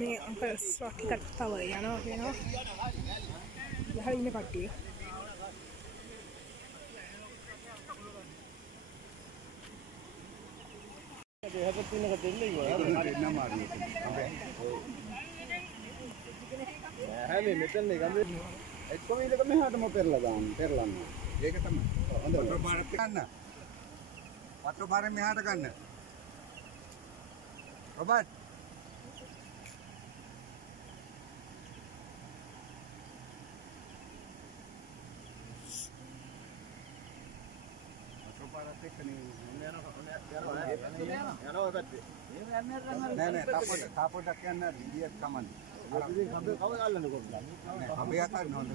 මේ අංකල්ස් ටිකක් තව යනවා කියනවා. යහල ඉන්න කට්ටිය. දෙහපත් තුනක දෙන්නේ ඉවරයි. දෙන්න මාරිය. හැනේ මෙතන ගමේ එක්කම ඉඳක මෙහාටම පෙරලා දාන්න. පෙරලන්න. ඒක තමයි. හොඳ වතුර පාරක් ගන්න. වතුර පාරෙන් මෙහාට ගන්න. රොබර්ට් පාරත් එක්ක නේ යනවා පැත්තේ නෑ තාපොටක් යන්න විදියක් කමන්නේ. අපි කඹේ කව ගන්නද කොහොමද? කඹේ අතරින් හොඳ.